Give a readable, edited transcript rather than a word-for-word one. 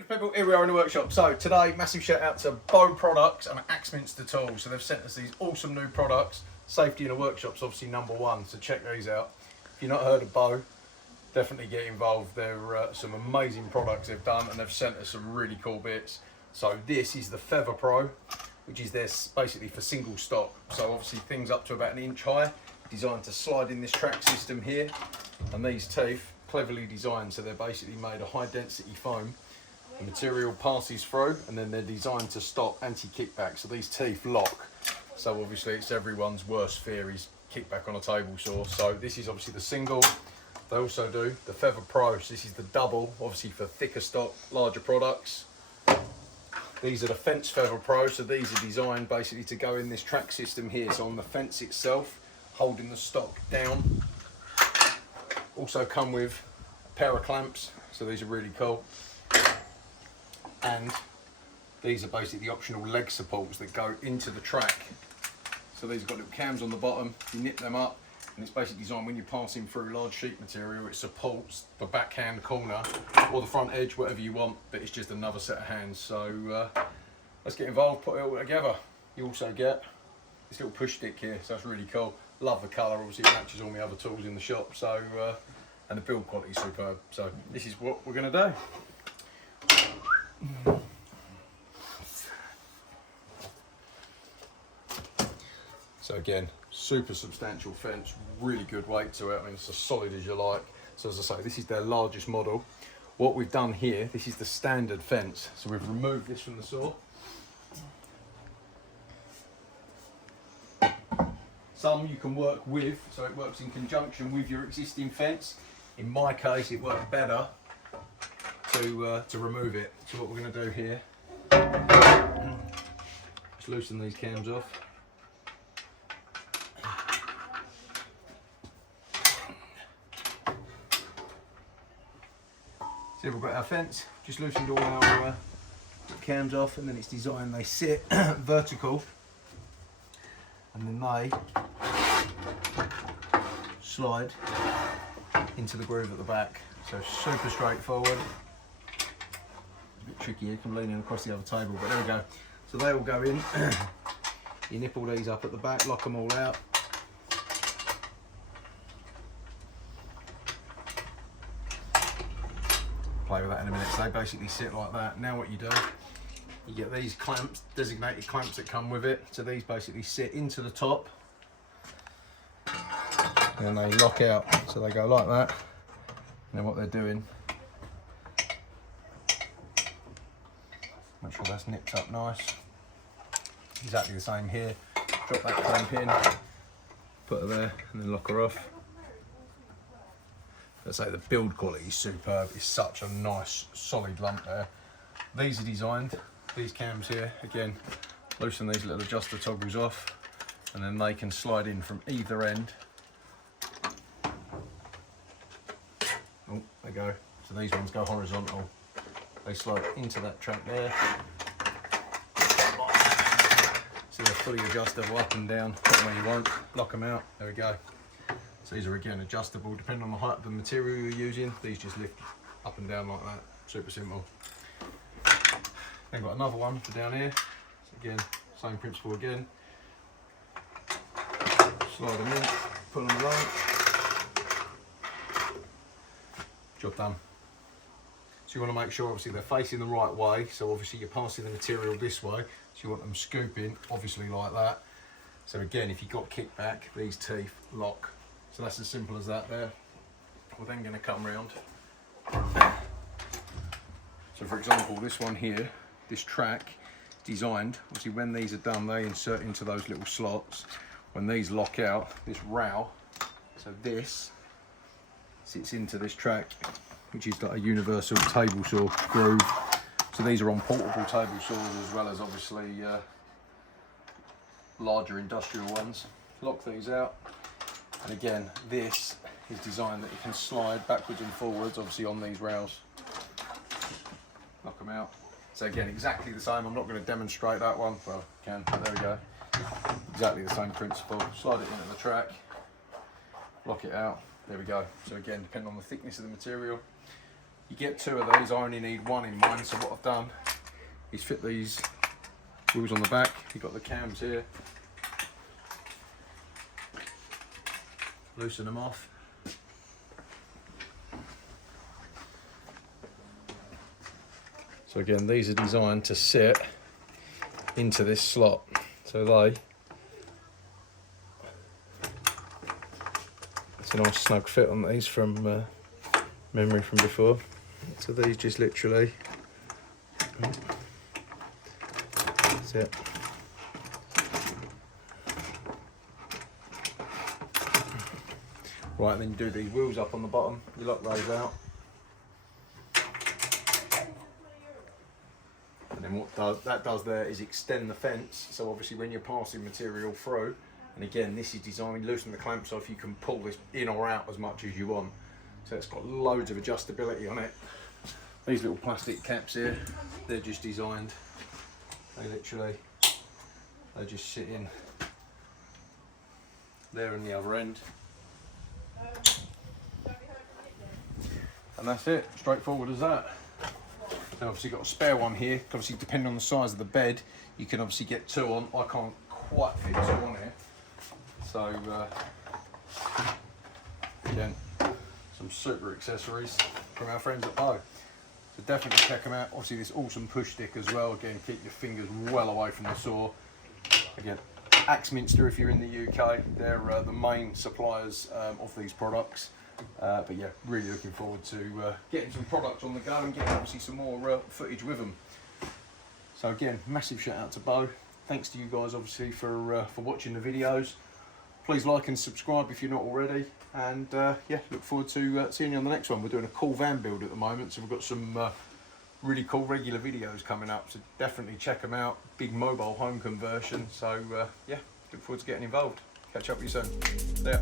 Beautiful people, here we are in the workshop. So today, massive shout out to Bow Products and Axminster Tools. So they've sent us these awesome new products. Safety in the workshop's obviously #1, so check these out. If you've not heard of Bow, definitely get involved. They're some amazing products they've done, and they've sent us some really cool bits. So this is the Feather Pro, which is their basically for single stock. So obviously things up to about 1 inch high, designed to slide in this track system here. And these teeth, cleverly designed, so they're basically made of high density foam. The material passes through, and then they're designed to stop anti-kickback. So these teeth lock. So obviously it's everyone's worst fear is kickback on a table saw. So this is obviously the single. They also do the Feather Pro. So this is the double, obviously for thicker stock, larger products. These are the Fence Feather Pro. So these are designed basically to go in this track system here. So on the fence itself, holding the stock down. Also come with a pair of clamps. So these are really cool. And these are basically the optional leg supports that go into the track. So these have got little cams on the bottom, you nip them up, and it's basically designed when you're passing through large sheet material, it supports the backhand corner or the front edge, whatever you want, but it's just another set of hands. So let's get involved, put it all together. You also get this little push stick here, so that's really cool. Love the colour, obviously it matches all my other tools in the shop, so and the build quality is superb. So this is what we're going to do. So again, super substantial fence, really good weight to it. I mean, it's as solid as you like. So as I say, this is their largest model. What we've done here, this is the standard fence. So we've removed this from the saw. Some you can work with, so it works in conjunction with your existing fence. In my case, it worked better to remove it. So what we're going to do here, just loosen these cams off. So we've got our fence, just loosened all our cams off, and then it's designed they sit vertical, and then they slide into the groove at the back. So super straightforward. A bit tricky here, I'm leaning across the other table, but there we go. So they all go in. You nip all these up at the back, lock them all out. Play with that in a minute. So they basically sit like that. Now what you do, you get these clamps, designated clamps that come with it. So these basically sit into the top, and then they lock out. So they go like that. And then what they're doing, make sure that's nipped up nice. Exactly the same here. Drop that clamp in, put her there, and then lock her off. Let's say the build quality is superb. It's such a nice solid lump there. These are designed, these cams here, again, loosen these little adjuster toggles off, and then they can slide in from either end. Oh, they go. So these ones go horizontal. They slide into that track there. So they're fully adjustable up and down, put them where you want, lock them out, there we go. So these are again adjustable depending on the height of the material you're using. These just lift up and down like that, super simple. Then got another one for down here. So again, same principle again. Slide them in, pull them along. Job done. So you want to make sure obviously they're facing the right way. So obviously you're passing the material this way. So you want them scooping, obviously like that. So again, if you've got kickback, these teeth lock. So that's as simple as that there. We're then going to come round. So for example, this one here, this track, designed, obviously when these are done, they insert into those little slots. When these lock out, this row, so this sits into this track, which is like a universal table saw groove. So these are on portable table saws as well as obviously larger industrial ones. Lock these out. And again, this is designed that you can slide backwards and forwards, obviously on these rails. Knock them out. So again, exactly the same. I'm not going to demonstrate that one. Well, I can, but there we go. Exactly the same principle. Slide it into the track, lock it out. There we go. So again, depending on the thickness of the material, You get 2 of these, I only need 1 in mine, so what I've done is fit these wheels on the back. You've got the cams here. Loosen them off. So again, these are designed to sit into this slot. So it's a nice snug fit on these from memory from before. So these just literally sit. Right, then you do these wheels up on the bottom, you lock those out. And then what that does there is extend the fence, so obviously when you're passing material through, and again this is designed, loosen the clamp so if you can pull this in or out as much as you want. So it's got loads of adjustability on it. These little plastic caps here, they're just designed, they just sit in there and the other end. And that's it, straightforward as that. And obviously got a spare one here, obviously depending on the size of the bed, you can obviously get 2 on. I can't quite fit 2 on here. So, again, some super accessories from our friends at Bow. So definitely check them out. Obviously this awesome push stick as well. Again, keep your fingers well away from the saw. Again, Axminster, if you're in the UK, they're the main suppliers of these products. But yeah, really looking forward to getting some products on the go and getting obviously some more footage with them. So again, massive shout out to Bo. Thanks to you guys obviously for watching the videos. Please like and subscribe if you're not already. And yeah, look forward to seeing you on the next one. We're doing a cool van build at the moment, so we've got some really cool regular videos coming up. So definitely check them out. Big mobile home conversion. So yeah, look forward to getting involved. Catch up with you soon. See ya.